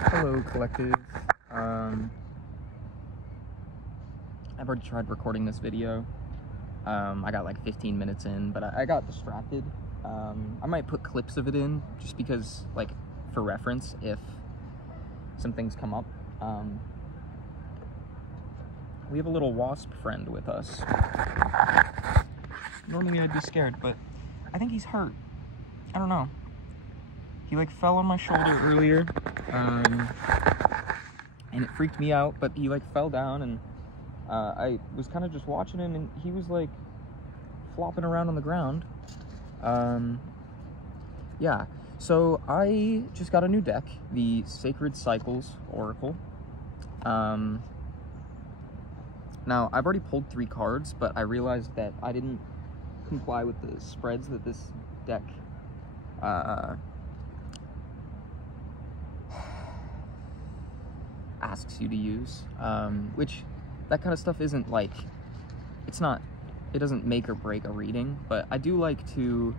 Hello, collective. I've already tried recording this video. I got like 15 minutes in, but I got distracted. I might put clips of it in just because, like, for reference, if some things come up. We have a little wasp friend with us. Normally I'd be scared, but I think he's hurt. I don't know. He like fell on my shoulder earlier, and it freaked me out, but he like fell down, and I was kind of just watching him, and he was like flopping around on the ground. Yeah, so I just got a new deck, the Sacred Cycles Oracle. Now, I've already pulled 3 cards, but I realized that I didn't comply with the spreads that this deck asks you to use, which that kind of stuff isn't like, it doesn't make or break a reading, but I do like to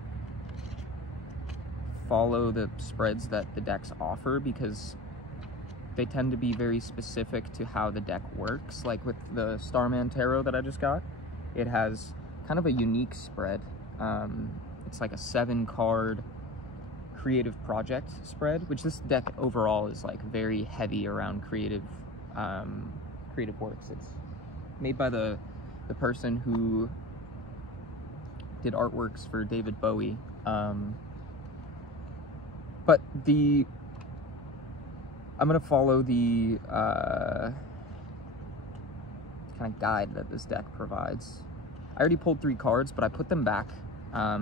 follow the spreads that the decks offer because they tend to be very specific to how the deck works. Like with the Starman Tarot that I just got, it has kind of a unique spread. It's like a 7-card creative project spread, which this deck overall is like very heavy around creative works. It's made by the person who did artworks for David Bowie. But I'm gonna follow the kind of guide that this deck provides. I already pulled 3 cards, but I put them back,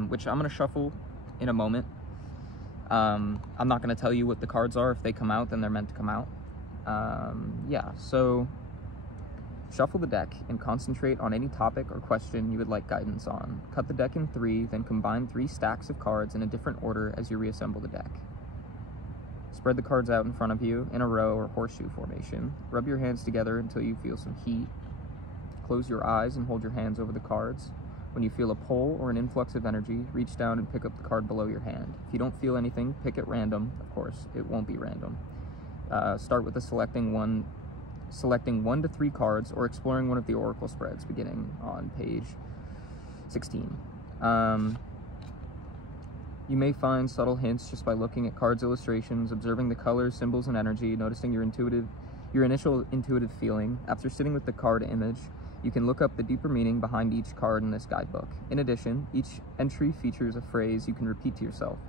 which I'm gonna shuffle in a moment. I'm not gonna tell you what the cards are. If they come out, then they're meant to come out. Yeah, so shuffle the deck and concentrate on any topic or question you would like guidance on. Cut the deck in 3, then combine 3 stacks of cards in a different order as you reassemble the deck. Spread the cards out in front of you in a row or horseshoe formation. Rub your hands together until you feel some heat. Close your eyes and hold your hands over the cards. When you feel a pull or an influx of energy, reach down and pick up the card below your hand. If you don't feel anything, pick at random. Of course, it won't be random. Start with selecting 1 to 3 cards or exploring one of the oracle spreads beginning on page 16. You may find subtle hints just by looking at cards' illustrations, observing the colors, symbols, and energy, noticing your initial intuitive feeling. After sitting with the card image, you can look up the deeper meaning behind each card in this guidebook. In addition, each entry features a phrase you can repeat to yourself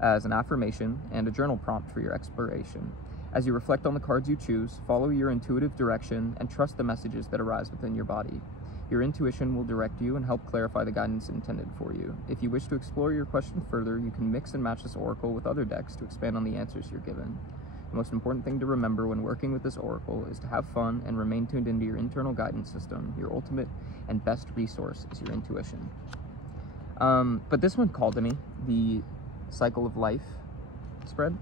as an affirmation and a journal prompt for your exploration. As you reflect on the cards you choose, follow your intuitive direction and trust the messages that arise within your body. Your intuition will direct you and help clarify the guidance intended for you. If you wish to explore your question further, you can mix and match this oracle with other decks to expand on the answers you're given. The most important thing to remember when working with this oracle is to have fun and remain tuned into your internal guidance system. Your ultimate and best resource is your intuition. But this one called to me, the Cycle of Life spread.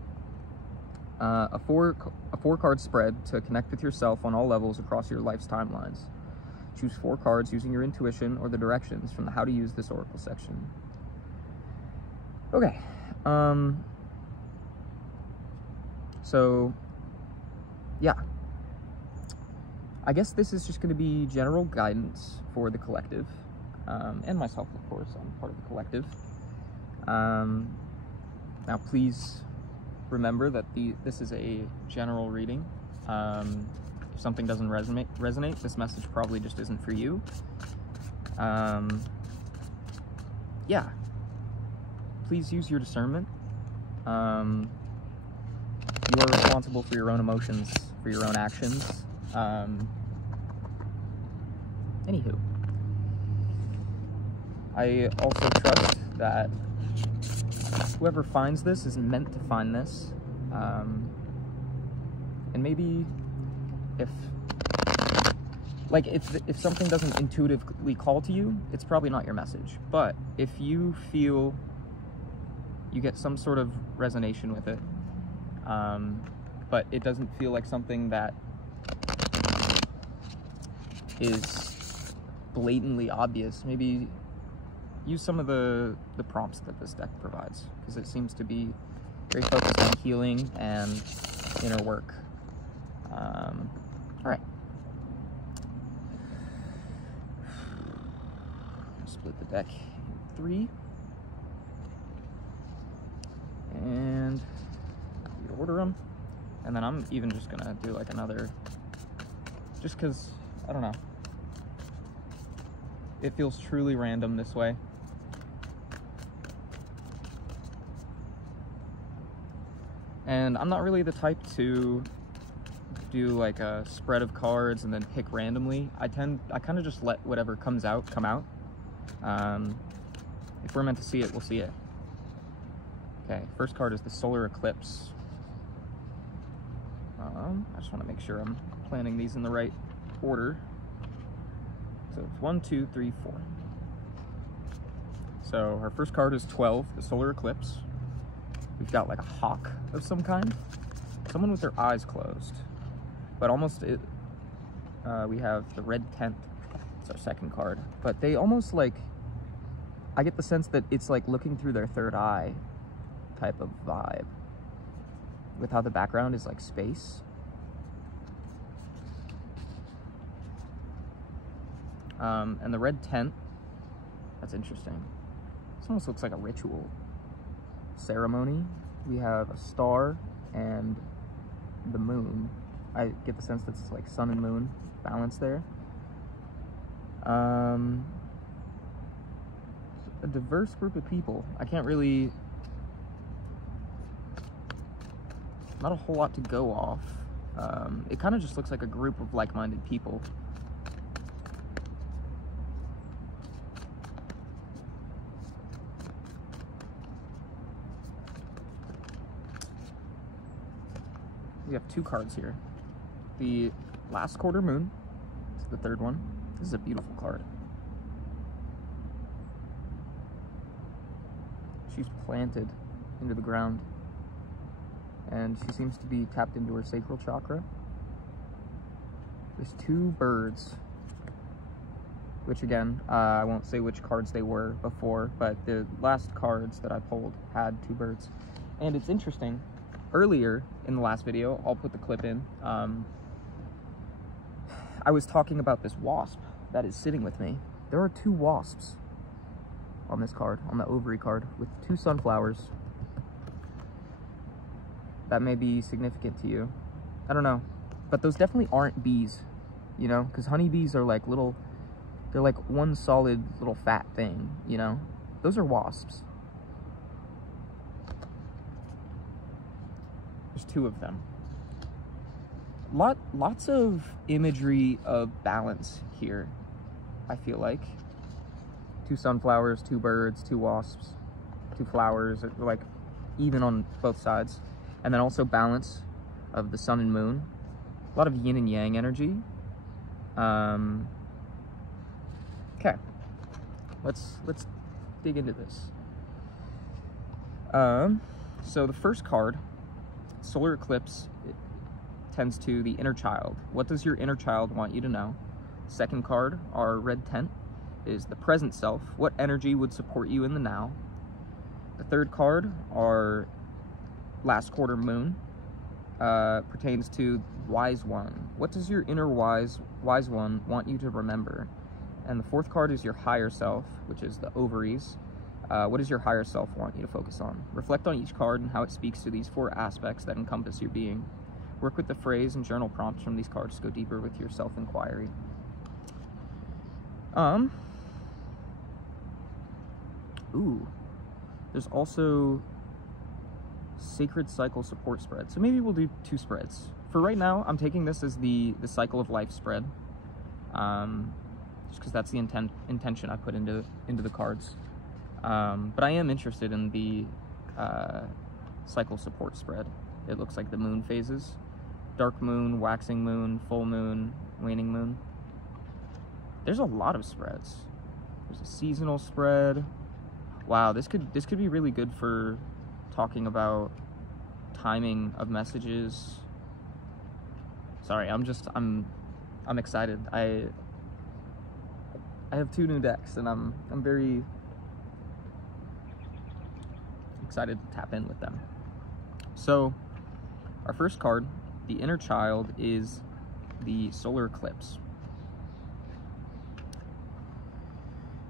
A 4-card spread to connect with yourself on all levels across your life's timelines. Choose 4 cards using your intuition or the directions from the How to Use This Oracle section. Okay. So, yeah. I guess this is just going to be general guidance for the collective, and myself, of course. I'm part of the collective. Now, please remember that this is a general reading. If something doesn't resonate, this message probably just isn't for you. Yeah. Please use your discernment. You are responsible for your own emotions, for your own actions. Anywho. I also trust that whoever finds this is meant to find this. And maybe if something doesn't intuitively call to you, it's probably not your message. But if you feel you get some sort of resonation with it, but it doesn't feel like something that is blatantly obvious, maybe use some of the prompts that this deck provides, because it seems to be very focused on healing and inner work. All right. Split the deck in 3. And order them. And then I'm even just gonna do like another, just because, I don't know. It feels truly random this way. And I'm not really the type to do like a spread of cards and then pick randomly. I kind of just let whatever comes out come out. If we're meant to see it, we'll see it. Okay, first card is the Solar Eclipse. I just want to make sure I'm planning these in the right order. So it's 1, 2, 3, 4. So our first card is 12, the Solar Eclipse. We've got like a hawk of some kind. Someone with their eyes closed. But almost it. We have the Red Tent. It's our second card. But they almost like, I get the sense that it's like looking through their third eye type of vibe. With how the background is like space. And the Red Tent, that's interesting. This almost looks like a ritual ceremony. We have a star and the moon. I get the sense that it's like sun and moon balance there. A diverse group of people. I can't really, not a whole lot to go off. It kind of just looks like a group of like-minded people. We have 2 cards here. The Last Quarter Moon is the third one. This is a beautiful card. She's planted into the ground, and she seems to be tapped into her sacral chakra. There's 2 birds, which again, I won't say which cards they were before, but the last cards that I pulled had 2 birds. And it's interesting. Earlier in the last video, I'll put the clip in, I was talking about this wasp that is sitting with me. There are 2 wasps on this card, on the ovary card, with 2 sunflowers. That may be significant to you. I don't know. But those definitely aren't bees, you know? Because honeybees are like little, they're like one solid little fat thing, you know? Those are wasps. There's 2 of them. Lots of imagery of balance here, I feel like. 2 sunflowers, 2 birds, 2 wasps, 2 flowers, like even on both sides. And then also balance of the sun and moon. A lot of yin and yang energy. Okay, let's dig into this. So the first card, Solar Eclipse, it tends to the inner child. What does your inner child want you to know? Second card, our Red Tent, is the present self. What energy would support you in the now? The third card, our Last Quarter Moon, pertains to Wise One. What does your inner wise one want you to remember? And the fourth card is your higher self, which is the ovaries. What does your higher self want you to focus on? Reflect on each card and how it speaks to these 4 aspects that encompass your being. Work with the phrase and journal prompts from these cards to go deeper with your self-inquiry. Ooh, there's also Sacred Cycle Support Spread. So maybe we'll do 2 spreads. For right now, I'm taking this as the Cycle of Life spread. Just because that's the intention I put into the cards. But I am interested in the cycle support spread. It looks like the moon phases. Dark moon, waxing moon, full moon, waning moon. There's a lot of spreads. There's a seasonal spread. Wow, this could be really good for talking about timing of messages. Sorry, I'm excited. I have 2 new decks, and I'm very excited to tap in with them. So Our first card, the inner child, is the solar eclipse.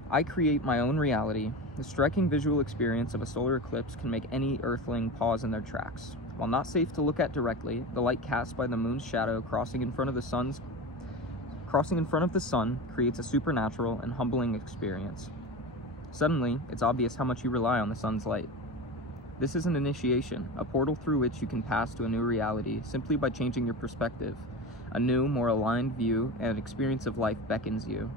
I create my own reality. The striking visual experience of a solar eclipse can make any earthling pause in their tracks. While not safe to look at directly, the light cast by the moon's shadow crossing in front of the sun creates a supernatural and humbling experience. Suddenly, it's obvious how much you rely on the sun's light. This is an initiation, a portal through which you can pass to a new reality simply by changing your perspective. A new, more aligned view and experience of life beckons you.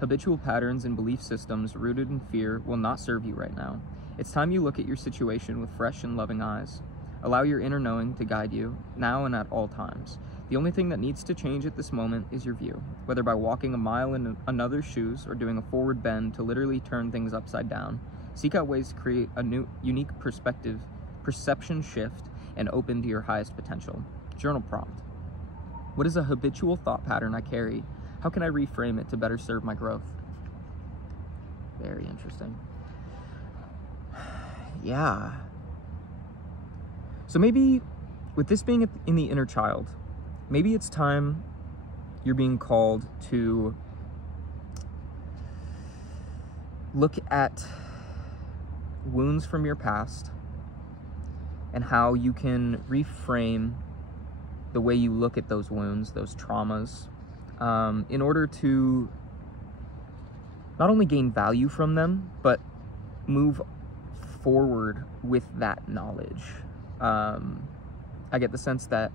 Habitual patterns and belief systems rooted in fear will not serve you right now. It's time you look at your situation with fresh and loving eyes. Allow your inner knowing to guide you, now and at all times. The only thing that needs to change at this moment is your view, whether by walking a mile in another's shoes or doing a forward bend to literally turn things upside down. Seek out ways to create a new, unique perception shift, and open to your highest potential. Journal prompt. What is a habitual thought pattern I carry? How can I reframe it to better serve my growth? Very interesting. Yeah. So maybe with this being in the inner child, maybe it's time you're being called to look at wounds from your past and how you can reframe the way you look at those wounds, those traumas, in order to not only gain value from them, but move forward with that knowledge. I get the sense that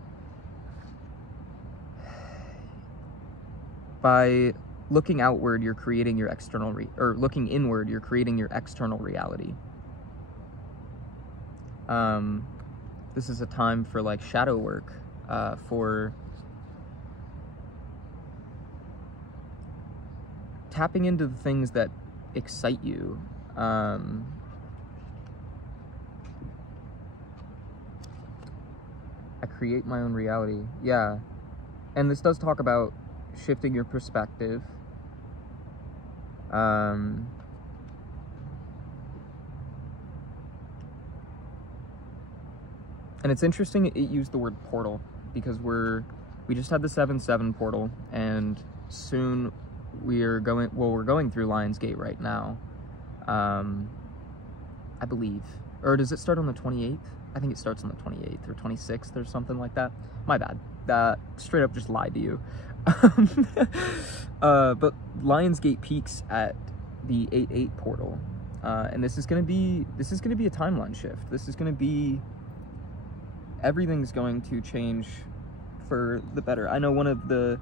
by looking outward, you're creating your external looking inward, you're creating your external reality. This is a time for like shadow work, for tapping into the things that excite you. I create my own reality. Yeah. And this does talk about shifting your perspective. And it's interesting it used the word portal, because we just had the 7-7 portal, and soon we're going through Lionsgate right now. I believe. Or does it start on the 28th? I think it starts on the 28th or 26th or something like that. My bad. Straight up just lied to you. But Lionsgate peaks at the 8-8 portal. And this is gonna be a timeline shift. This is gonna be, everything's going to change for the better. I know one of the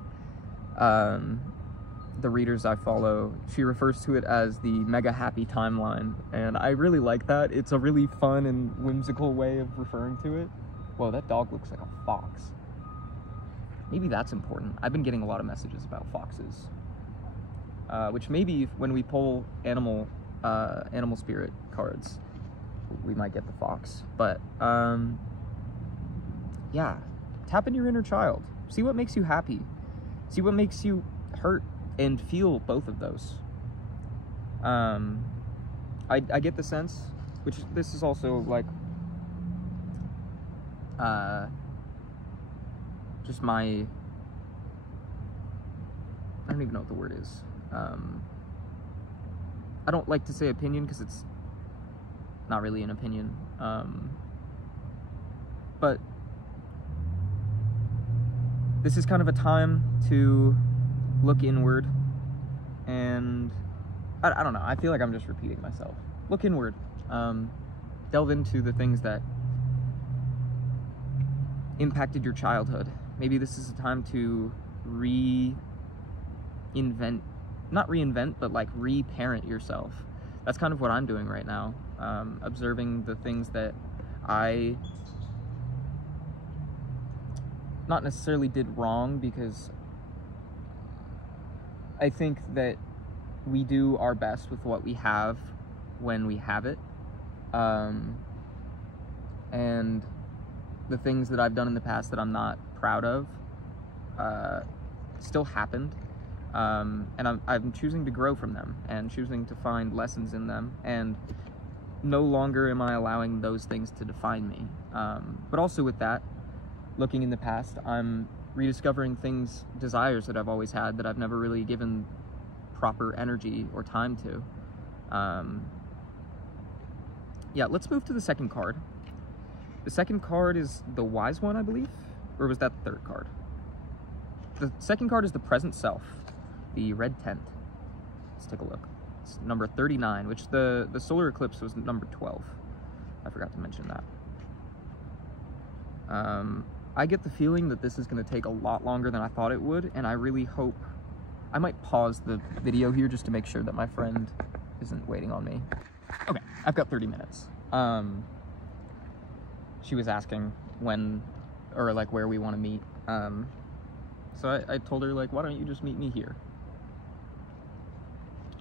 readers I follow, she refers to it as the mega happy timeline, and I really like that. It's a really fun and whimsical way of referring to it. Whoa, that dog looks like a fox. Maybe that's important. I've been getting a lot of messages about foxes, which maybe when we pull animal spirit cards, we might get the fox. But yeah, tap into your inner child. See what makes you happy. See what makes you hurt, and feel both of those. I get the sense, which this is also like just my, I don't even know what the word is. I don't like to say opinion because it's not really an opinion. But this is kind of a time to look inward, and I don't know, I feel like I'm just repeating myself. Look inward, delve into the things that impacted your childhood. Maybe this is a time to not reinvent, but like reparent yourself. That's kind of what I'm doing right now, observing the things that I not necessarily did wrong, because I think that we do our best with what we have when we have it. And the things that I've done in the past that I'm not proud of still happened. And I'm choosing to grow from them and choosing to find lessons in them. And no longer am I allowing those things to define me. But also with that, looking in the past, I'm rediscovering things, desires that I've always had that I've never really given proper energy or time to. Yeah, let's move to the second card. The second card is the Wise One, I believe, or was that the third card? The second card is the Present Self, the Red Tent. Let's take a look. It's number 39, which the solar eclipse was number 12. I forgot to mention that. I get the feeling that this is going to take a lot longer than I thought it would, and I really hope... I might pause the video here just to make sure that my friend isn't waiting on me. Okay, I've got 30 minutes. She was asking when, or like where we want to meet. So I told her, like, why don't you just meet me here?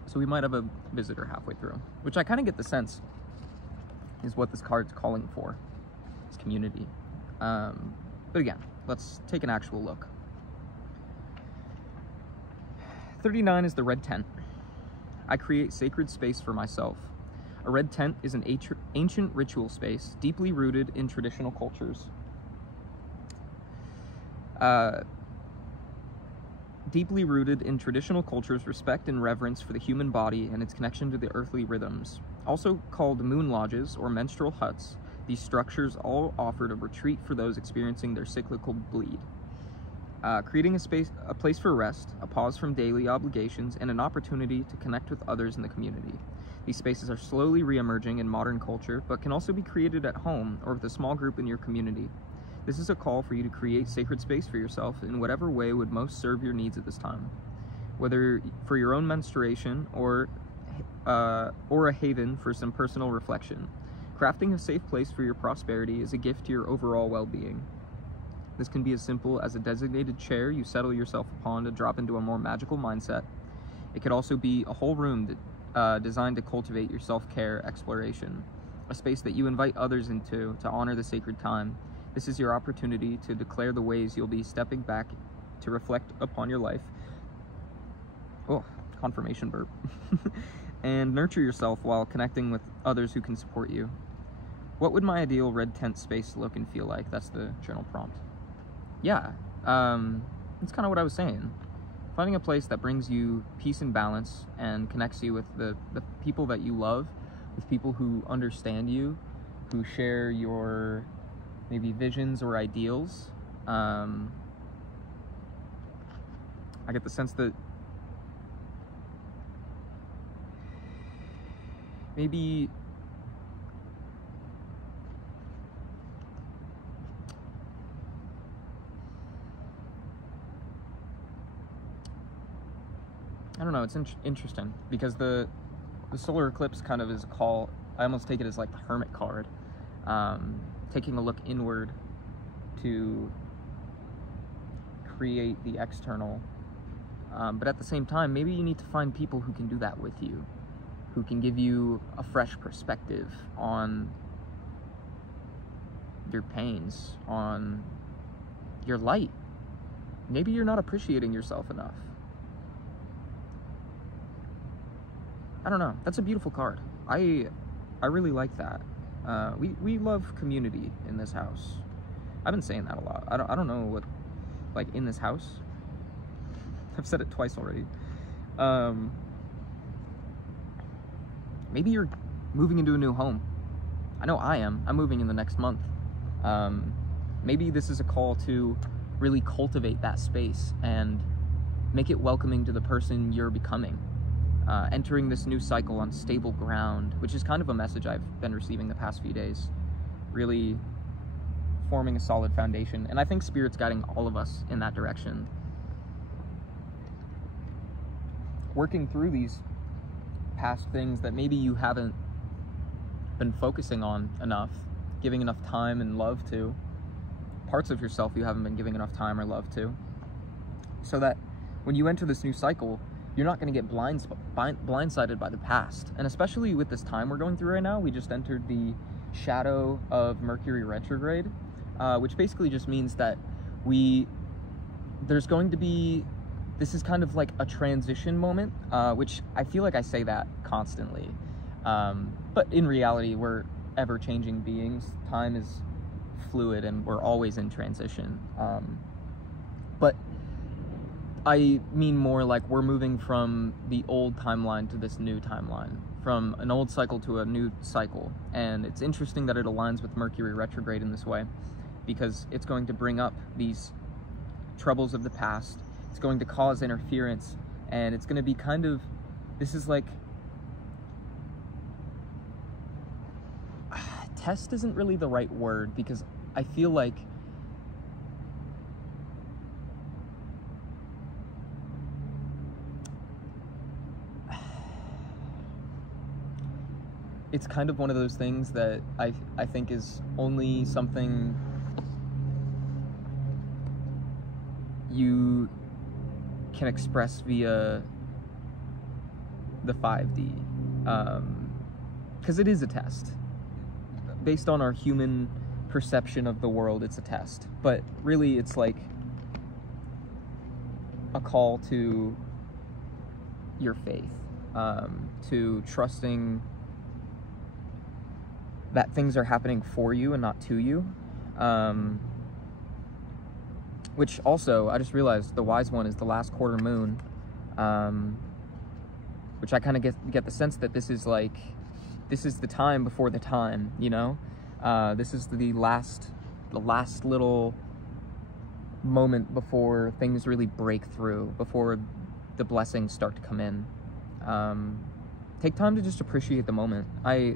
So we might have a visitor halfway through, which I kind of get the sense is what this card's calling for. It's community. But again, let's take an actual look. 39 is the Red Tent. I create sacred space for myself. A red tent is an ancient ritual space deeply rooted in traditional cultures. Respect and reverence for the human body and its connection to the earthly rhythms. Also called moon lodges or menstrual huts, these structures all offered a retreat for those experiencing their cyclical bleed. Creating a place for rest, a pause from daily obligations, and an opportunity to connect with others in the community. These spaces are slowly re-emerging in modern culture, but can also be created at home or with a small group in your community. This is a call for you to create sacred space for yourself in whatever way would most serve your needs at this time. Whether for your own menstruation or a haven for some personal reflection. Crafting a safe place for your prosperity is a gift to your overall well-being. This can be as simple as a designated chair you settle yourself upon to drop into a more magical mindset. It could also be a whole room designed to cultivate your self-care exploration, a space that you invite others into to honor the sacred time. This is your opportunity to declare the ways you'll be stepping back to reflect upon your life. Oh, confirmation burp. And nurture yourself while connecting with others who can support you. What would my ideal red tent space look and feel like? That's the journal prompt. Yeah, it's kind of what I was saying. Finding a place that brings you peace and balance and connects you with the people that you love, with people who understand you, who share your maybe visions or ideals. I get the sense that maybe I don't know, it's interesting because the solar eclipse kind of is a call. I almost take it as like the Hermit card, taking a look inward to create the external, but at the same time maybe you need to find people who can do that with you, who can give you a fresh perspective on your pains, on your light. Maybe you're not appreciating yourself enough. I don't know. That's a beautiful card. I really like that. We love community in this house. I've been saying that a lot. I don't know what, like, in this house. I've said it twice already. Maybe you're moving into a new home. I know I am. I'm moving in the next month. Maybe this is a call to really cultivate that space and make it welcoming to the person you're becoming. Entering this new cycle on stable ground, which is kind of a message I've been receiving the past few days. Really forming a solid foundation. And I think Spirit's guiding all of us in that direction. Working through these past things that maybe you haven't been focusing on enough, giving enough time and love to. Parts of yourself you haven't been giving enough time or love to. So that when you enter this new cycle, you're not going to get blindsided by the past. And especially with this time we're going through right now, we just entered the shadow of Mercury retrograde, which basically just means that there's going to be, this is kind of like a transition moment, which I feel like I say that constantly. But in reality, we're ever-changing beings. Time is fluid and we're always in transition. But I mean more like we're moving from the old timeline to this new timeline, from an old cycle to a new cycle. And it's interesting that it aligns with Mercury retrograde in this way, because it's going to bring up these troubles of the past. It's going to cause interference, and it's going to be kind of, this is like, test isn't really the right word, because I feel like it's kind of one of those things that I think is only something you can express via the 5D, because it is a test. Based on our human perception of the world, it's a test. But really, it's like a call to your faith, to trusting that things are happening for you and not to you. Which also, I just realized the wise one is the last quarter moon, which I kind of get the sense that this is like, this is the time before the time, you know? This is the last little moment before things really break through, before the blessings start to come in. Take time to just appreciate the moment.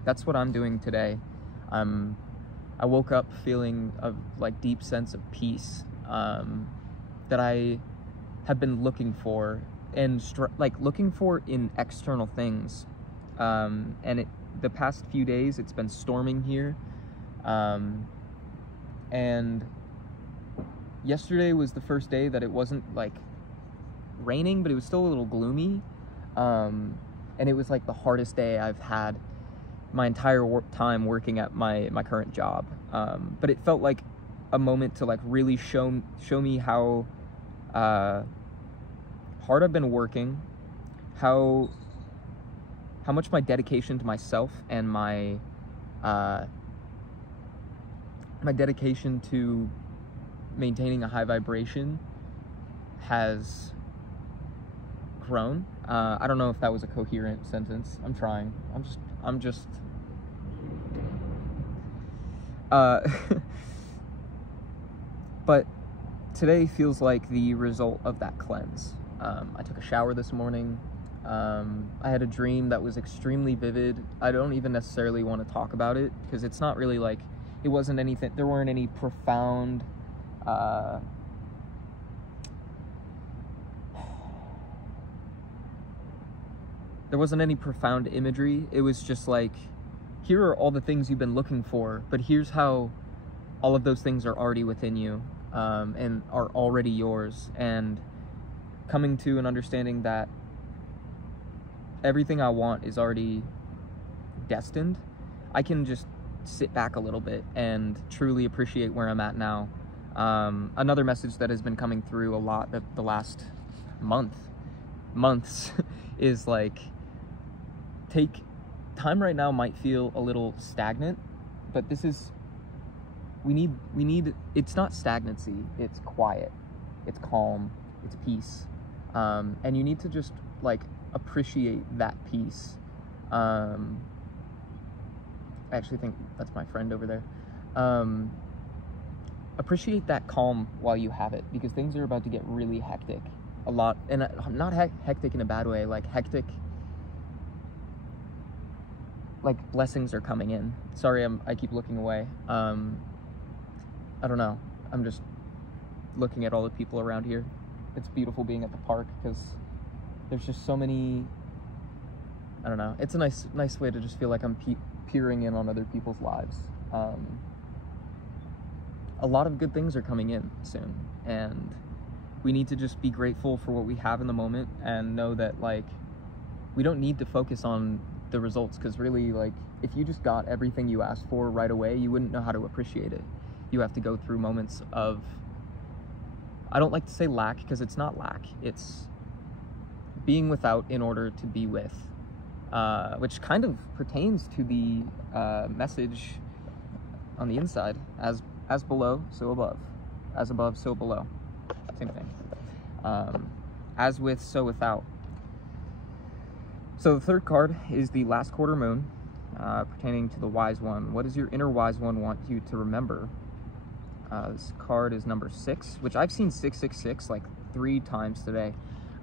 That's what I'm doing today. I woke up feeling a like deep sense of peace, that I have been looking for, and looking for in external things. And the past few days, it's been storming here. And yesterday was the first day that it wasn't like raining, but it was still a little gloomy. And it was like the hardest day I've had my entire time working at my current job. But it felt like a moment to like really show me how hard I've been working, how much my dedication to myself and my dedication to maintaining a high vibration has grown. I don't know if that was a coherent sentence. I'm trying. I'm just but today feels like the result of that cleanse. I took a shower this morning. I had a dream that was extremely vivid. I don't even necessarily want to talk about it, because it's not really like, it wasn't anything, there weren't any profound there wasn't any profound imagery. It was just like, here are all the things you've been looking for, but here's how all of those things are already within you, and are already yours. And coming to an understanding that everything I want is already destined, I can just sit back a little bit and truly appreciate where I'm at now. Another message that has been coming through a lot the last months is like, take time right now might feel a little stagnant, but this is, we need, it's not stagnancy, it's quiet, it's calm, it's peace. And you need to just like appreciate that peace. I actually think that's my friend over there. Appreciate that calm while you have it, because things are about to get really hectic. A lot, and not hectic in a bad way, like hectic, like blessings are coming in. Sorry, I keep looking away. I don't know. I'm just looking at all the people around here. It's beautiful being at the park, because there's just so many, I don't know. It's a nice way to just feel like I'm peering in on other people's lives. A lot of good things are coming in soon, and we need to just be grateful for what we have in the moment, and know that like, we don't need to focus on the results, because really, like, if you just got everything you asked for right away, you wouldn't know how to appreciate it. You have to go through moments of, I don't like to say lack, because it's not lack, it's being without in order to be with, which kind of pertains to the message on the inside, As below, so above. As above, so below. Same thing. As with, so without. So the third card is the last quarter moon, pertaining to the wise one. What does your inner wise one want you to remember? This card is number 6, which I've seen 666 like 3 times today.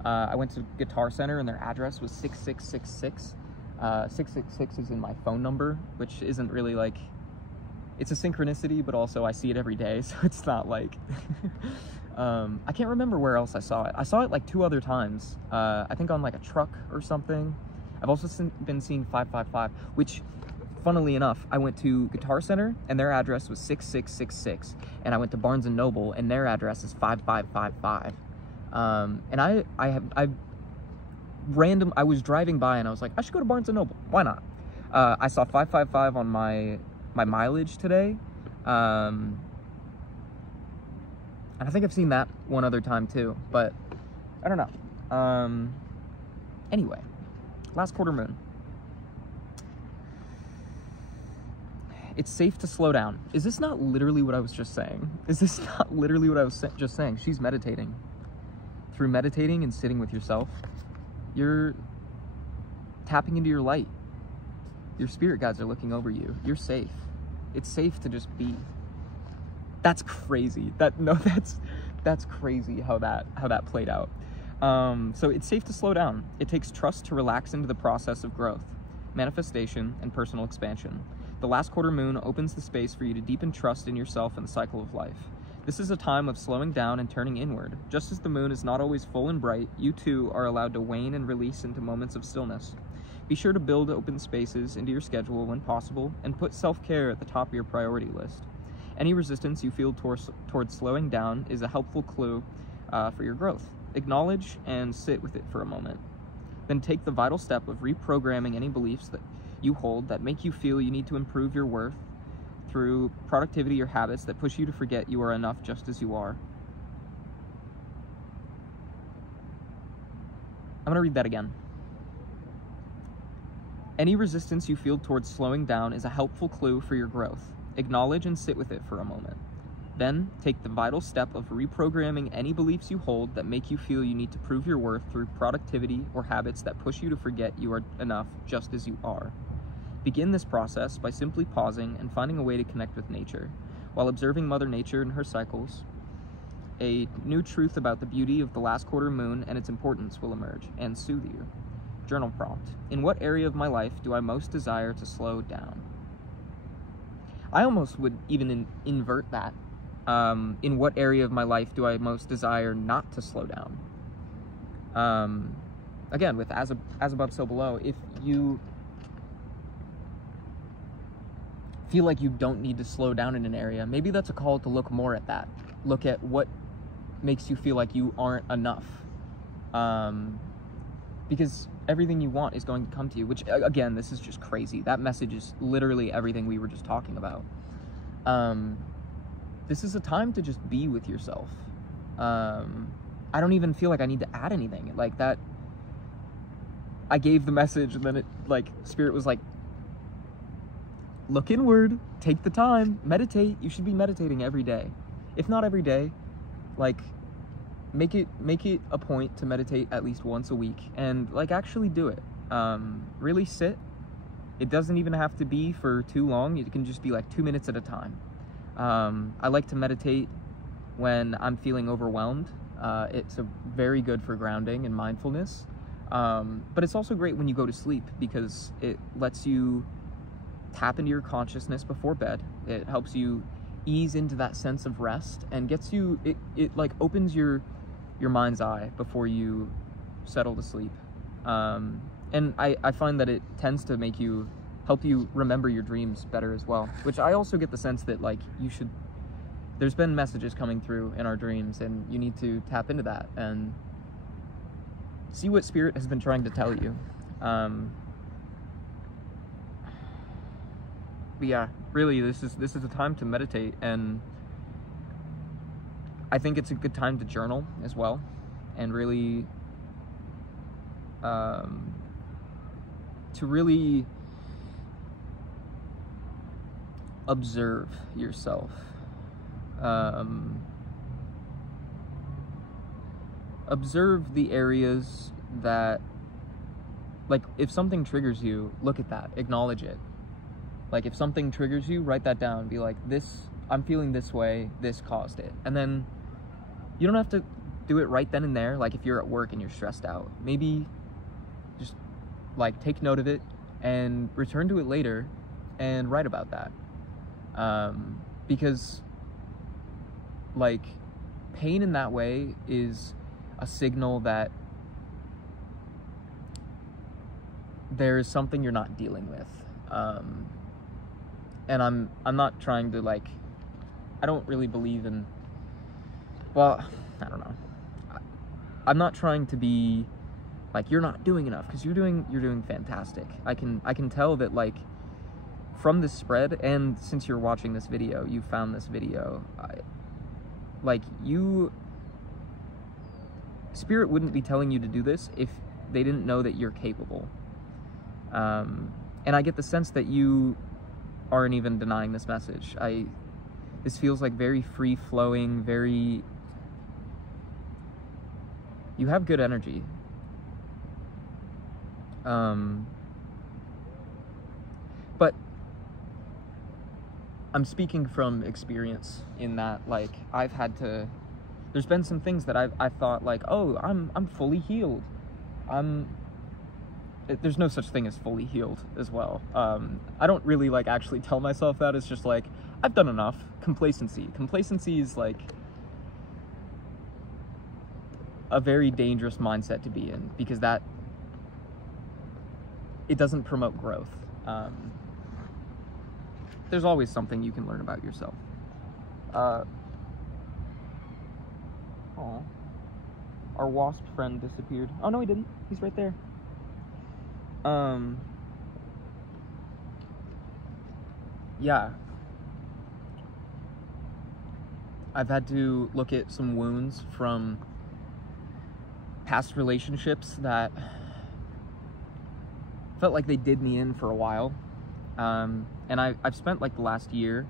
I went to Guitar Center and their address was 6666. 666 is in my phone number, which isn't really like, it's a synchronicity, but also I see it every day, so it's not like, I can't remember where else I saw it. I saw it like 2 other times, I think on like a truck or something. I've also been seeing 555, which, funnily enough, I went to Guitar Center and their address was 6666, and I went to Barnes & Noble and their address is 5555. And I was driving by and I was like, I should go to Barnes & Noble. Why not? I saw 555 on my mileage today. And I think I've seen that one other time too, but I don't know. Anyway, last quarter moon. It's safe to slow down. Is this not literally what I was just saying? Is this not literally what I was just saying? She's meditating. Through meditating and sitting with yourself, you're tapping into your light. Your spirit guides are looking over you. You're safe. It's safe to just be. That's crazy. That's crazy how that played out. So it's safe to slow down. It takes trust to relax into the process of growth, manifestation, and personal expansion. The last quarter moon opens the space for you to deepen trust in yourself and the cycle of life. This is a time of slowing down and turning inward. Just as the moon is not always full and bright, you too are allowed to wane and release into moments of stillness. Be sure to build open spaces into your schedule when possible, and put self-care at the top of your priority list. Any resistance you feel towards slowing down is a helpful clue for your growth. Acknowledge and sit with it for a moment. Then take the vital step of reprogramming any beliefs that you hold that make you feel you need to improve your worth through productivity or habits that push you to forget you are enough just as you are. I'm going to read that again. Any resistance you feel towards slowing down is a helpful clue for your growth. Acknowledge and sit with it for a moment. Then, take the vital step of reprogramming any beliefs you hold that make you feel you need to prove your worth through productivity or habits that push you to forget you are enough just as you are. Begin this process by simply pausing and finding a way to connect with nature. While observing Mother Nature and her cycles, a new truth about the beauty of the last quarter moon and its importance will emerge and soothe you. Journal prompt. In what area of my life do I most desire to slow down? I almost would even invert that. In what area of my life do I most desire not to slow down? Again, with as above, so below, if you feel like you don't need to slow down in an area, maybe that's a call to look more at that. Look at what makes you feel like you aren't enough. Because everything you want is going to come to you, which, again, this is just crazy. That message is literally everything we were just talking about. This is a time to just be with yourself. I don't even feel like I need to add anything. Like that, I gave the message and then it, like, Spirit was like, look inward, take the time, meditate. You should be meditating every day. If not every day, like, make it a point to meditate at least once a week and, like, actually do it. Really sit. It doesn't even have to be for too long. It can just be like 2 minutes at a time. I like to meditate when I'm feeling overwhelmed. It's very good for grounding and mindfulness. But it's also great when you go to sleep because it lets you tap into your consciousness before bed. It helps you ease into that sense of rest and gets you, it like opens your mind's eye before you settle to sleep. And I find that it tends to help you remember your dreams better as well, which I also get the sense that, like, there's been messages coming through in our dreams and you need to tap into that and see what Spirit has been trying to tell you. But yeah, really, this is a time to meditate, and I think it's a good time to journal as well, and really, to really observe yourself. Observe the areas that, like, if something triggers you, look at that, acknowledge it. Like, if something triggers you, write that down, be like, I'm feeling this way, this caused it. And then you don't have to do it right then and there. Like, if you're at work and you're stressed out, maybe just, like, take note of it and return to it later and write about that. Because, like, pain in that way is a signal that there's something you're not dealing with. And I'm not trying to, like, I don't really believe in, well, I don't know. I'm not trying to be like, you're not doing enough, because you're doing fantastic. I can tell that, like, from this spread, and since you're watching this video, you found this video, Spirit wouldn't be telling you to do this if they didn't know that you're capable. And I get the sense that you aren't even denying this message. This feels like very free-flowing, you have good energy. But I'm speaking from experience in that, like, there's been some things that I've thought, like, oh, I'm fully healed. There's no such thing as fully healed as well. I don't really, like, actually tell myself that. It's just like, I've done enough. Complacency is, like, a very dangerous mindset to be in, because it doesn't promote growth. There's always something you can learn about yourself. Our wasp friend disappeared. Oh, no, he didn't. He's right there. Yeah. I've had to look at some wounds from past relationships that felt like they did me in for a while. And I've spent, like, the last year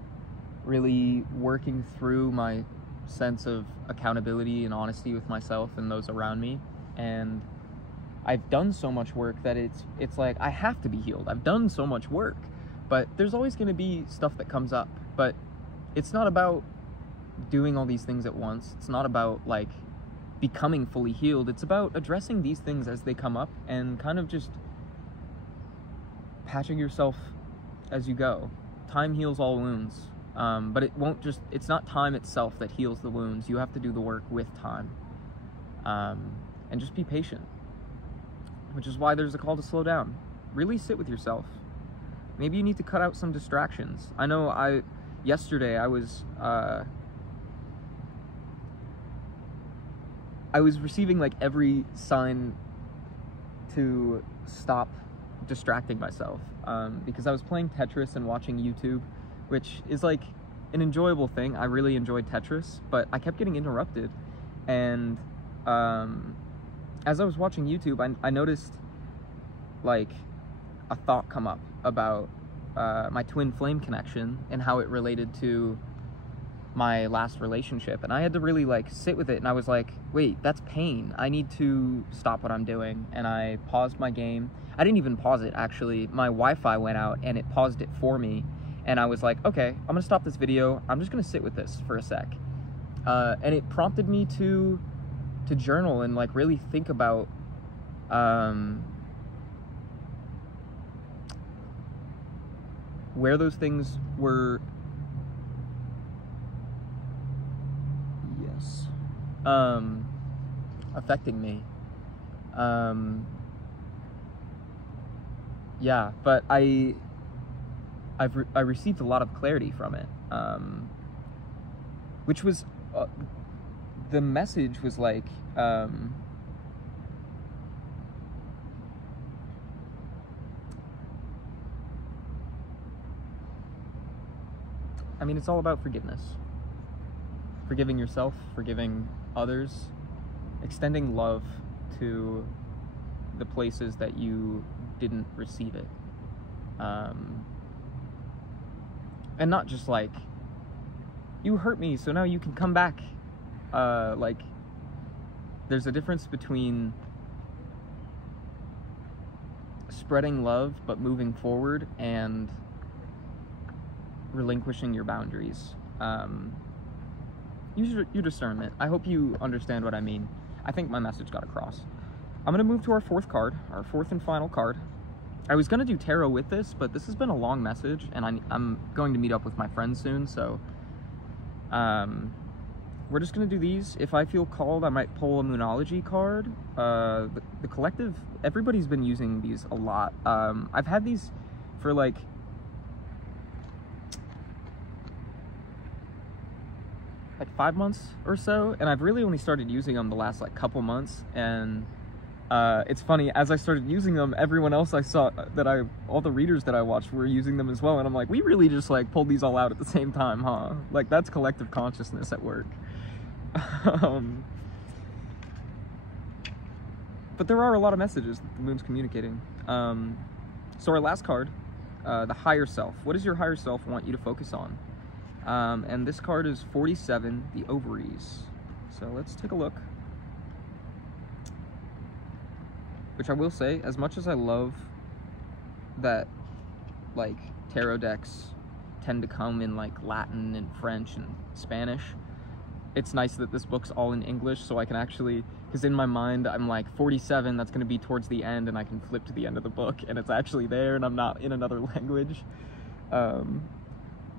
really working through my sense of accountability and honesty with myself and those around me. And I've done so much work that it's like, I have to be healed. I've done so much work, but there's always going to be stuff that comes up. But it's not about doing all these things at once. It's not about, like, becoming fully healed. It's about addressing these things as they come up and kind of just patching yourself as you go. Time heals all wounds. But it's not time itself that heals the wounds. You have to do the work with time. And just be patient. Which is why there's a call to slow down. Really sit with yourself. Maybe you need to cut out some distractions. I know yesterday I was receiving, like, every sign to stop distracting myself, because I was playing Tetris and watching YouTube, which is, like, an enjoyable thing. I really enjoyed Tetris, but I kept getting interrupted. And as I was watching YouTube, I noticed, like, a thought come up about my twin flame connection and how it related to my last relationship. And I had to really, like, sit with it, and I was like, wait, that's pain. I need to stop what I'm doing. And I paused my game. I didn't even pause it, actually. My Wi-Fi went out and it paused it for me. And I was like, okay, I'm gonna stop this video. I'm just gonna sit with this for a sec. And it prompted me to journal and, like, really think about where those things were affecting me. Yeah, but I received a lot of clarity from it, which was the message was like, I mean, it's all about forgiveness. Forgiving yourself, forgiving others, extending love to the places that you didn't receive it. And not just, like, You hurt me, so now you can come back. Like, there's a difference between spreading love but moving forward and relinquishing your boundaries. Use your discernment. I hope you understand what I mean. I think my message got across. I'm going to move to our fourth card, our fourth and final card. I was going to do tarot with this, but this has been a long message, and I'm going to meet up with my friends soon, so we're just going to do these. If I feel called, I might pull a Moonology card. The collective, everybody's been using these a lot. I've had these for like like 5 months or so, and I've really only started using them the last like couple months. And it's funny, as I started using them, everyone else I saw all the readers that I watched were using them as well, and I'm like, we really just like pulled these all out at the same time, huh? Like, that's collective consciousness at work. But there are a lot of messages that the moon's communicating. So our last card, the higher self. What does your higher self want you to focus on? And this card is 47, the ovaries. So let's take a look. Which I will say, as much as I love that, like, tarot decks tend to come in like Latin and French and Spanish, it's nice that this book's all in English, so I can actually, because in my mind I'm like 47, that's going to be towards the end, and I can flip to the end of the book and it's actually there and I'm not in another language.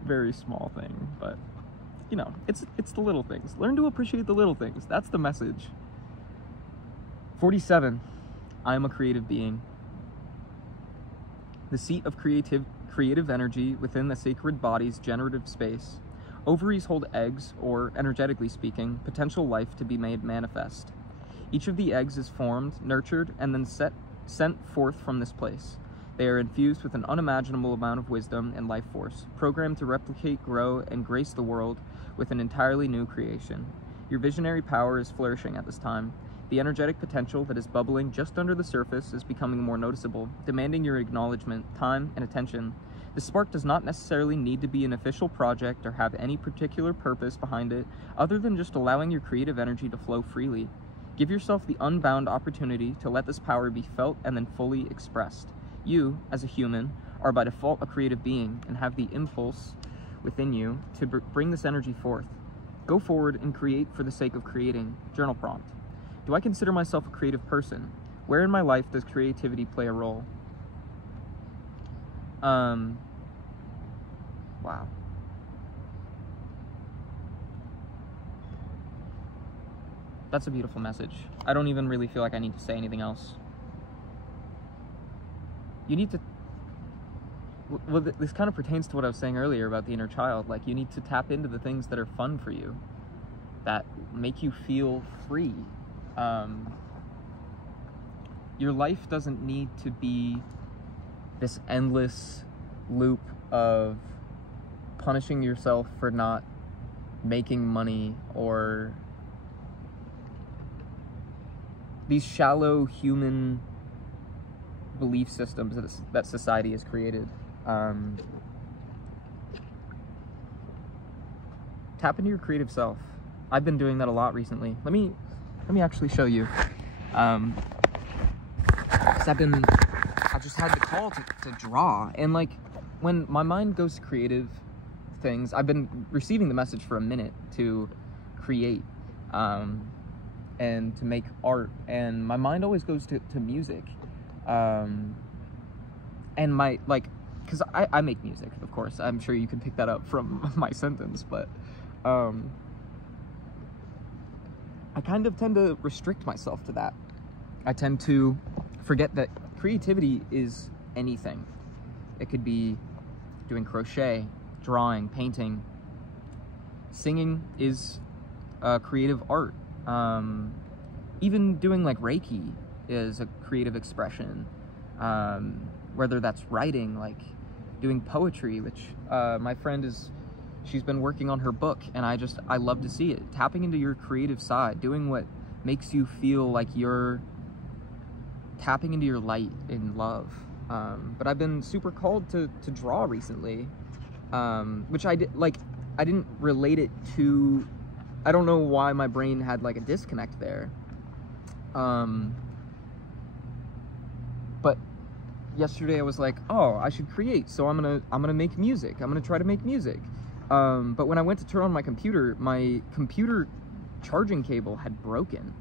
Very small thing, but you know, it's the little things. Learn to appreciate the little things. That's the message. 47. I am a creative being. The seat of creative energy within the sacred body's generative space. Ovaries hold eggs, or, energetically speaking, potential life to be made manifest. Each of the eggs is formed, nurtured, and then sent forth from this place. They are infused with an unimaginable amount of wisdom and life force, programmed to replicate, grow, and grace the world with an entirely new creation. Your visionary power is flourishing at this time. The energetic potential that is bubbling just under the surface is becoming more noticeable, demanding your acknowledgement, time, and attention. The spark does not necessarily need to be an official project or have any particular purpose behind it, other than just allowing your creative energy to flow freely. Give yourself the unbound opportunity to let this power be felt and then fully expressed. You, as a human, are by default a creative being and have the impulse within you to bring this energy forth. Go forward and create for the sake of creating. Journal prompt. Do I consider myself a creative person? Where in my life does creativity play a role? Wow. That's a beautiful message. I don't even really feel like I need to say anything else. You need to, well, this kind of pertains to what I was saying earlier about the inner child. Like, you need to tap into the things that are fun for you, that make you feel free. Your life doesn't need to be this endless loop of punishing yourself for not making money, or these shallow human belief systems that society has created. Tap into your creative self. I've been doing that a lot recently. Let me actually show you. 'Cause I just had the call to draw, and like, when my mind goes to creative things, I've been receiving the message for a minute to create, and to make art, and my mind always goes to music, and my, like, because I make music, of course. I'm sure you can pick that up from my sentence, but I kind of tend to restrict myself to that. I tend to forget that creativity is anything. It could be doing crochet, drawing, painting. Singing is creative art. Even doing like Reiki is a creative expression. Whether that's writing, like doing poetry, which my friend she's been working on her book, and I love to see it. Tapping into your creative side, doing what makes you feel like you're tapping into your light in love. But I've been super called to draw recently, which I did, like, I didn't relate it to, I don't know why my brain had like a disconnect there. But yesterday I was like, oh, I should create, so I'm gonna make music. I'm gonna try to make music. But when I went to turn on my computer charging cable had broken.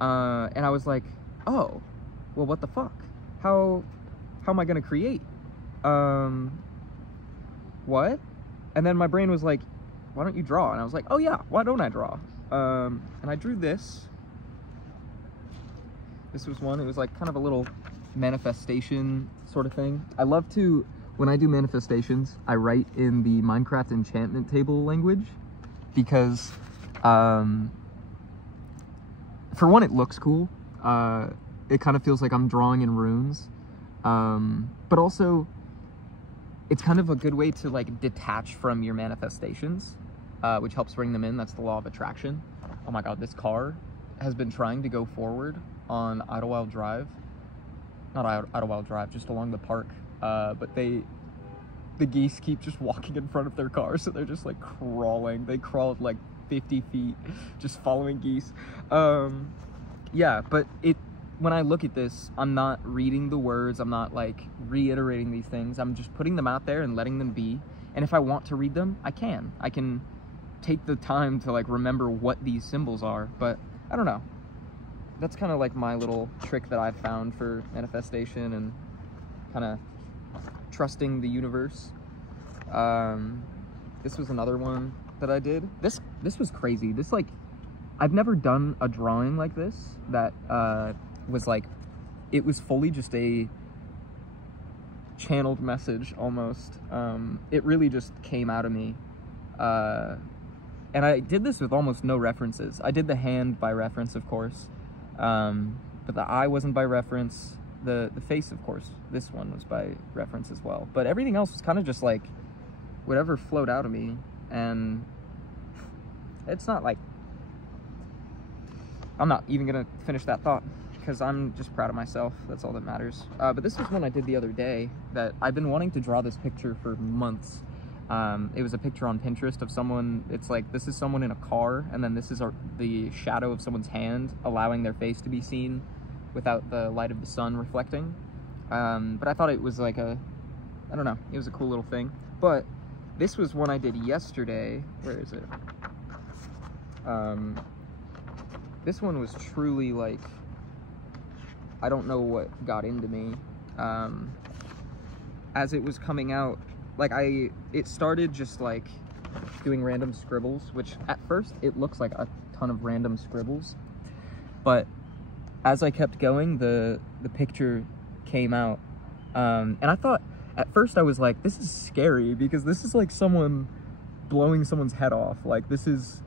And I was like, oh, well, what the fuck? How am I gonna create? What? And then my brain was like, why don't you draw? And I was like, oh yeah, why don't I draw? And I drew this. This was one, it was like kind of a little manifestation sort of thing. I love to, when I do manifestations, I write in the Minecraft enchantment table language because, for one, it looks cool. It kind of feels like I'm drawing in runes. But also, it's kind of a good way to like detach from your manifestations, which helps bring them in. That's the law of attraction. Oh my God, this car has been trying to go forward on Idlewild Drive. Not Idlewild Drive, just along the park. But the geese keep just walking in front of their car, so they're just like crawling. They crawled like 50 feet, just following geese. Yeah, but when I look at this, I'm not reading the words, I'm not like reiterating these things, I'm just putting them out there and letting them be. And if I want to read them, I can take the time to like remember what these symbols are, but I don't know. That's kind of like my little trick that I've found for manifestation and kind of trusting the universe. This was another one that I did. This was crazy. This, like, I've never done a drawing like this that was like, it was fully just a channeled message almost. It really just came out of me. And I did this with almost no references. I did the hand by reference, of course. But the eye wasn't by reference. The face, of course, this one was by reference as well. But everything else was kind of just like whatever flowed out of me. And it's not like, I'm not even gonna finish that thought because I'm just proud of myself. That's all that matters. But this was one I did the other day that I've been wanting to draw this picture for months. It was a picture on Pinterest of someone. It's like, this is someone in a car, and then this is the shadow of someone's hand, allowing their face to be seen without the light of the sun reflecting. But I thought it was like I don't know, it was a cool little thing. But this was one I did yesterday. Where is it? This one was truly like, I don't know what got into me. As it was coming out, like it started just like doing random scribbles, which at first it looks like a ton of random scribbles, but as I kept going, the picture came out. And I thought, at first I was like, this is scary because this is like someone blowing someone's head off. Like, this is,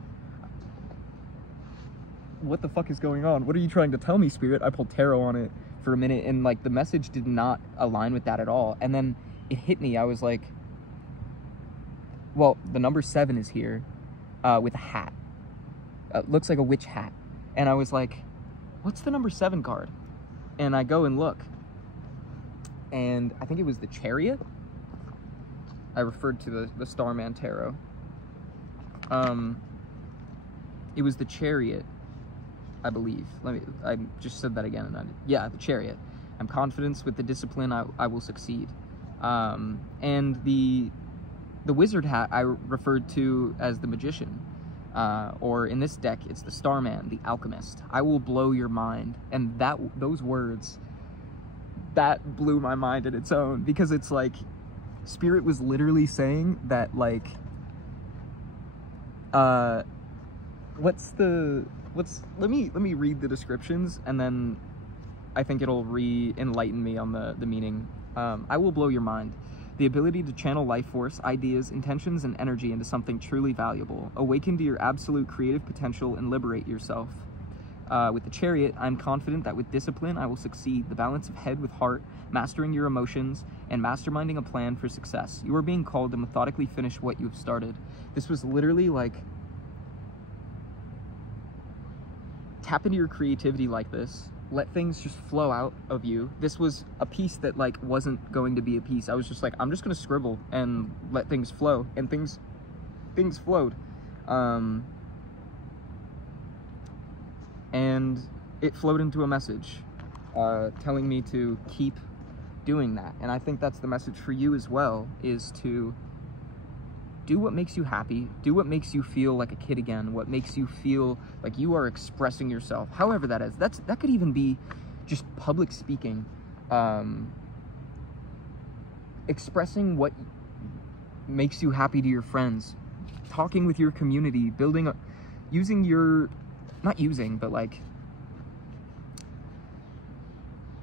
what the fuck is going on? What are you trying to tell me, Spirit? I pulled tarot on it for a minute and like the message did not align with that at all. And then it hit me. I was like, well, the number 7 is here with a hat. Looks like a witch hat. And I was like, what's the number 7 card? And I go and look. And I think it was the Chariot. I referred to the Starman Tarot. It was the Chariot, I believe. I just said that again. Yeah, the Chariot. I'm confident with the discipline I will succeed. And the wizard hat I referred to as the Magician, or in this deck it's the Starman, the Alchemist. I will blow your mind. And those words, that blew my mind in its own, because it's like Spirit was literally saying that, like, let me read the descriptions, and then I think it'll enlighten me on the meaning. I will blow your mind. The ability to channel life force, ideas, intentions, and energy into something truly valuable. Awaken to your absolute creative potential and liberate yourself. With the Chariot, I'm confident that with discipline, I will succeed. The balance of head with heart, mastering your emotions, and masterminding a plan for success. You are being called to methodically finish what you have started. This was literally like, tap into your creativity like this. Let things just flow out of you. This was a piece that like wasn't going to be a piece. I was just like, I'm just gonna scribble and let things flow, and things things flowed. And it flowed into a message telling me to keep doing that. And I think that's the message for you as well, is to do what makes you happy, do what makes you feel like a kid again, what makes you feel like you are expressing yourself, however that is. That could even be just public speaking, expressing what makes you happy to your friends, talking with your community, using your, not using, but like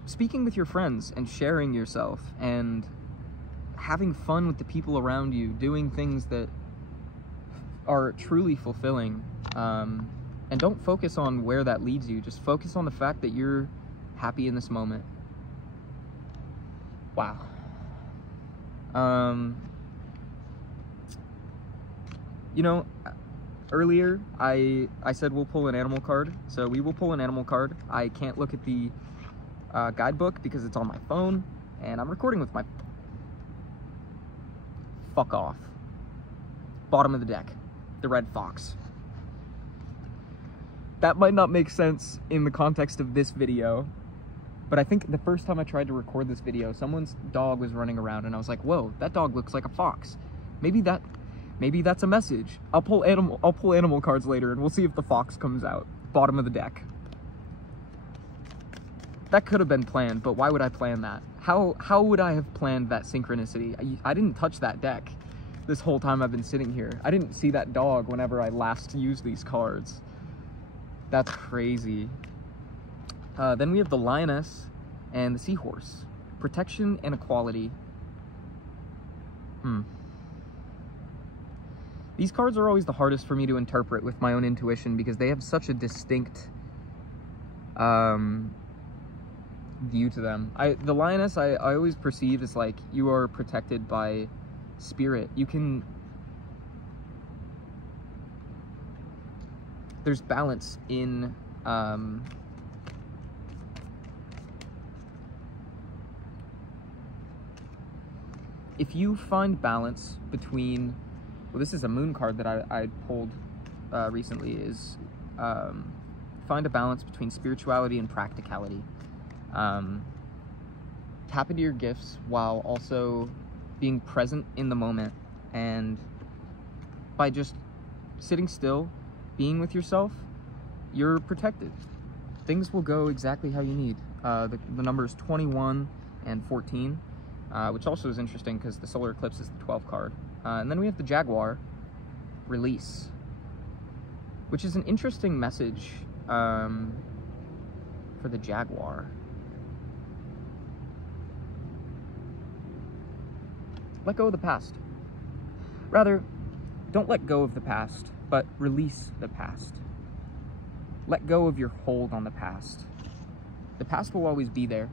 speaking with your friends and sharing yourself and having fun with the people around you, doing things that are truly fulfilling. And don't focus on where that leads you. Just focus on the fact that you're happy in this moment. Wow. You know, earlier I said we'll pull an animal card, so we will pull an animal card. I can't look at the guidebook because it's on my phone, and I'm recording with my... Fuck off. Bottom of the deck, the red fox. That might not make sense in the context of this video, but I think the first time I tried to record this video, someone's dog was running around, and I was like, whoa, that dog looks like a fox. Maybe that's a message. I'll pull animal cards later, and we'll see if the fox comes out. Bottom of the deck. That could have been planned, but why would I plan that? How would I have planned that synchronicity? I didn't touch that deck this whole time I've been sitting here. I didn't see that dog whenever I last used these cards. That's crazy. Then we have the lioness and the seahorse. Protection and equality. These cards are always the hardest for me to interpret with my own intuition because they have such a distinct view to them. The lioness I always perceive as like, you are protected by spirit. You can... There's balance in... if you find balance between... Well, this is a moon card that I pulled recently, is find a balance between spirituality and practicality. Tap into your gifts while also being present in the moment, and by just sitting still, being with yourself, you're protected. Things will go exactly how you need. The numbers 21 and 14, which also is interesting because the solar eclipse is the 12th card. And then we have the Jaguar, release, which is an interesting message for the Jaguar. Let go of the past. Rather, don't let go of the past, but release the past. Let go of your hold on the past. The past will always be there.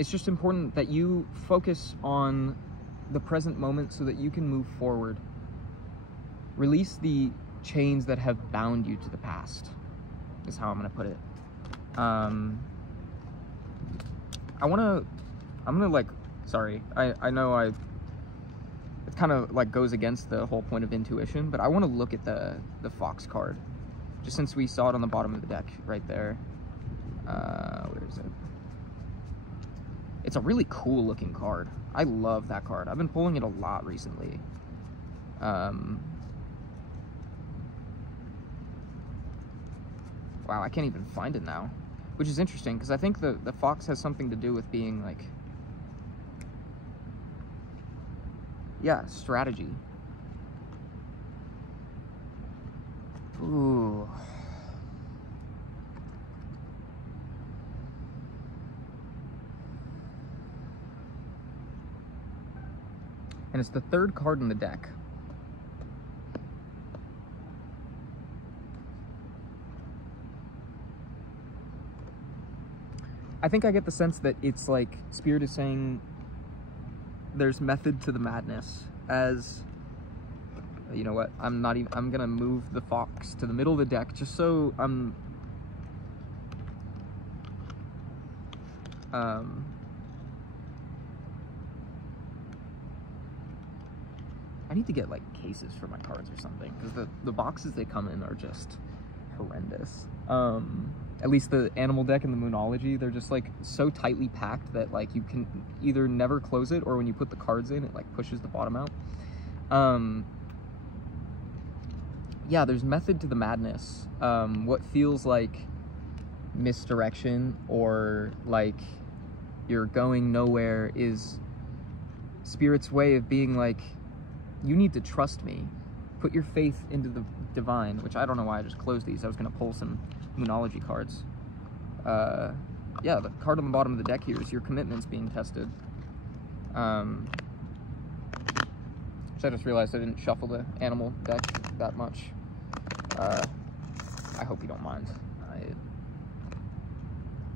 It's just important that you focus on the present moment so that you can move forward. Release the chains that have bound you to the past, is how I'm gonna put it. I'm gonna like, sorry, I know it kind of like goes against the whole point of intuition, but I want to look at the fox card, just since we saw it on the bottom of the deck right there. Where is it? It's a really cool looking card. I love that card. I've been pulling it a lot recently. Wow, I can't even find it now, which is interesting because I think the fox has something to do with being like, yeah, strategy. Ooh. And it's the third card in the deck. I think I get the sense that it's like Spirit is saying there's method to the madness, as, you know what, I'm gonna move the fox to the middle of the deck just so Um, I need to get like cases for my cards or something, because the boxes they come in are just horrendous. At least the Animal deck and the Moonology, they're just like so tightly packed that like you can either never close it, or when you put the cards in, it like pushes the bottom out. Yeah, there's method to the madness. What feels like misdirection or like you're going nowhere is Spirit's way of being like, you need to trust me. Put your faith into the divine, which I don't know why I just closed these. I was going to pull some Moonology cards. Yeah, the card on the bottom of the deck here is your commitment's being tested. Which I just realized I didn't shuffle the Animal deck that much. I hope you don't mind.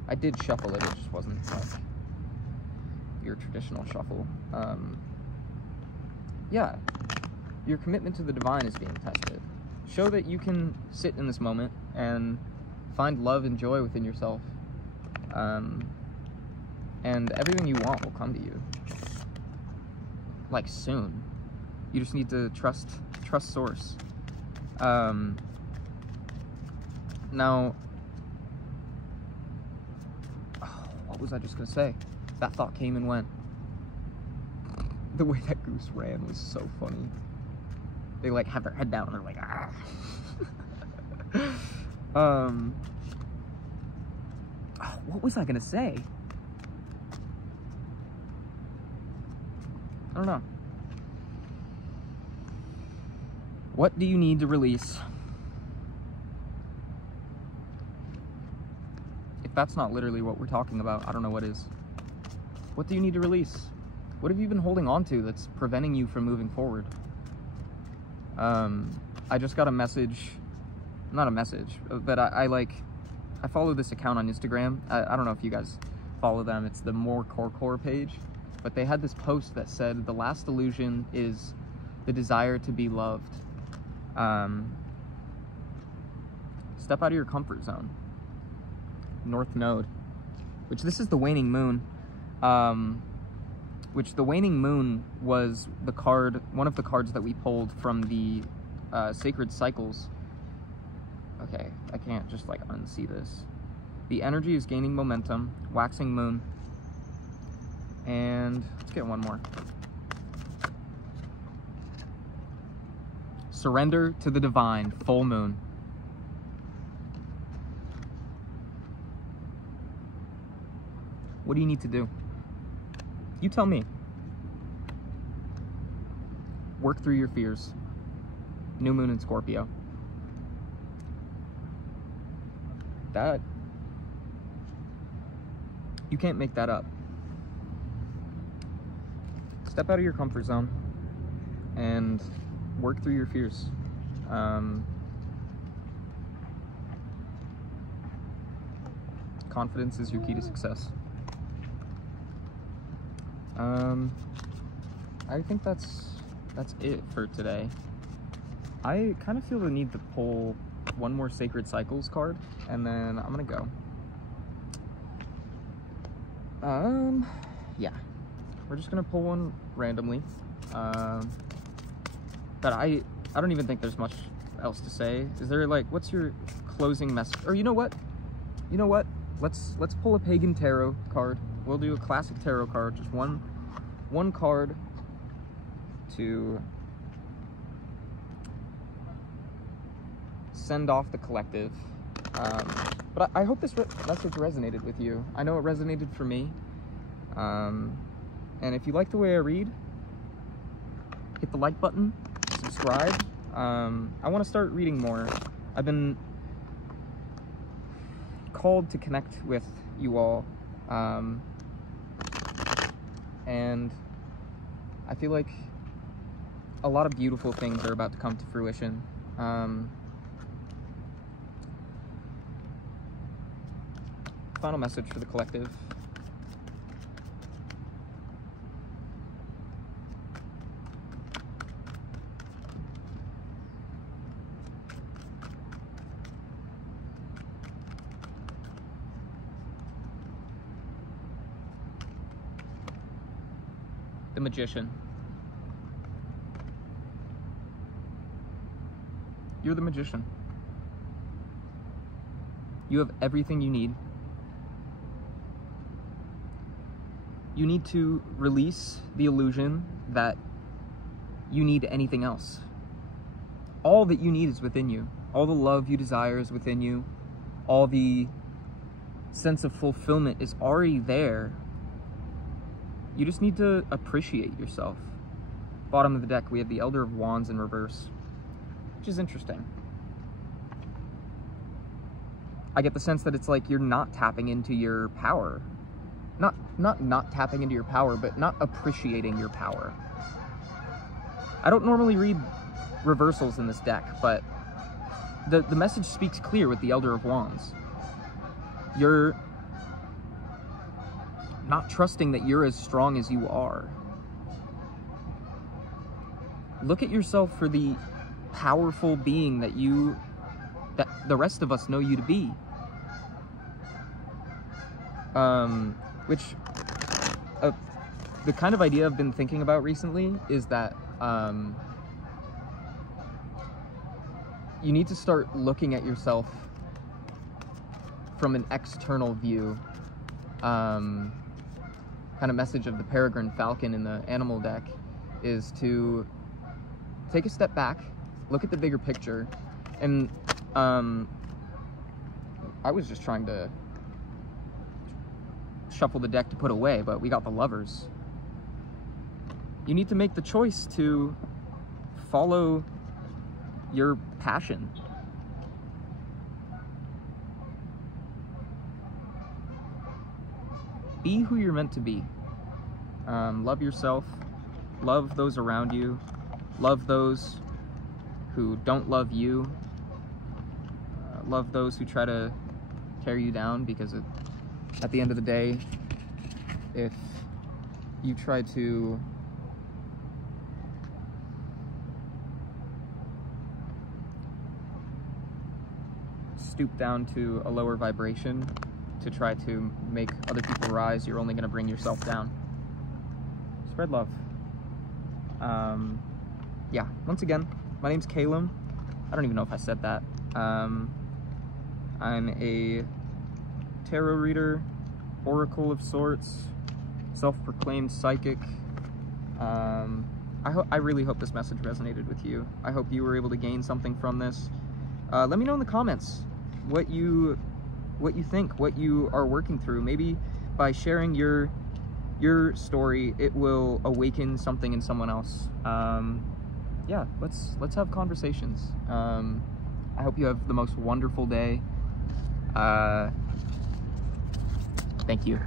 I did shuffle it, it just wasn't like your traditional shuffle. Yeah, your commitment to the divine is being tested. Show that you can sit in this moment and find love and joy within yourself. And everything you want will come to you. Like soon. You just need to trust source. Now, what was I just gonna say? That thought came and went. The way that goose ran was so funny. They like have their head down and they're like, ah. What was I gonna say? I don't know. What do you need to release? If that's not literally what we're talking about, I don't know what is. What do you need to release? What have you been holding on to that's preventing you from moving forward? I just got a message, not a message, but I follow this account on Instagram. I don't know if you guys follow them. It's the More Core page, but they had this post that said, the last illusion is the desire to be loved. Step out of your comfort zone. North Node, which this is the waning moon, which the waning moon was the card, one of the cards that we pulled from the Sacred Cycles. Okay, I can't just like unsee this. The energy is gaining momentum, waxing moon, and let's get one more. Surrender to the divine, full moon. What do you need to do? You tell me. Work through your fears. New moon in Scorpio. That, you can't make that up. Step out of your comfort zone and work through your fears. Confidence is your key to success. I think that's it for today. I kind of feel the need to pull one more Sacred Cycles card, and then I'm gonna go. Yeah, we're just gonna pull one randomly. But I don't even think there's much else to say. Is there like, what's your closing message? Or you know what? Let's pull a Pagan Tarot card. We'll do a classic tarot card, just one card to send off the collective. But I hope that's what resonated with you. I know it resonated for me. And if you like the way I read, hit the like button, subscribe. I want to start reading more. I've been called to connect with you all. And I feel like a lot of beautiful things are about to come to fruition. Final message for the collective. Magician. You're the Magician. You have everything you need. You need to release the illusion that you need anything else. All that you need is within you. All the love you desire is within you. All the sense of fulfillment is already there. You just need to appreciate yourself. Bottom of the deck, we have the Elder of Wands in reverse, which is interesting. I get the sense that it's like you're not tapping into your power. Not tapping into your power, but not appreciating your power. I don't normally read reversals in this deck, but the message speaks clear with the Elder of Wands. You're not trusting that you're as strong as you are. Look at yourself for the powerful being that the rest of us know you to be. The kind of idea I've been thinking about recently is that you need to start looking at yourself from an external view. Kind of message of the Peregrine Falcon in the Animal deck is to take a step back, look at the bigger picture, and I was just trying to shuffle the deck to put away, but we got the Lovers. You need to make the choice to follow your passion. Be who you're meant to be. Love yourself, love those around you, love those who don't love you, love those who try to tear you down, because at the end of the day, if you try to stoop down to a lower vibration to try to make other people rise, you're only going to bring yourself down. Spread love. Yeah, once again, my name's Calum. I don't even know if I said that. I'm a tarot reader, oracle of sorts, self-proclaimed psychic. I really hope this message resonated with you. I hope you were able to gain something from this. Let me know in the comments what you think, what you are working through. Maybe by sharing your story, it will awaken something in someone else. Yeah, let's have conversations. I hope you have the most wonderful day. Thank you.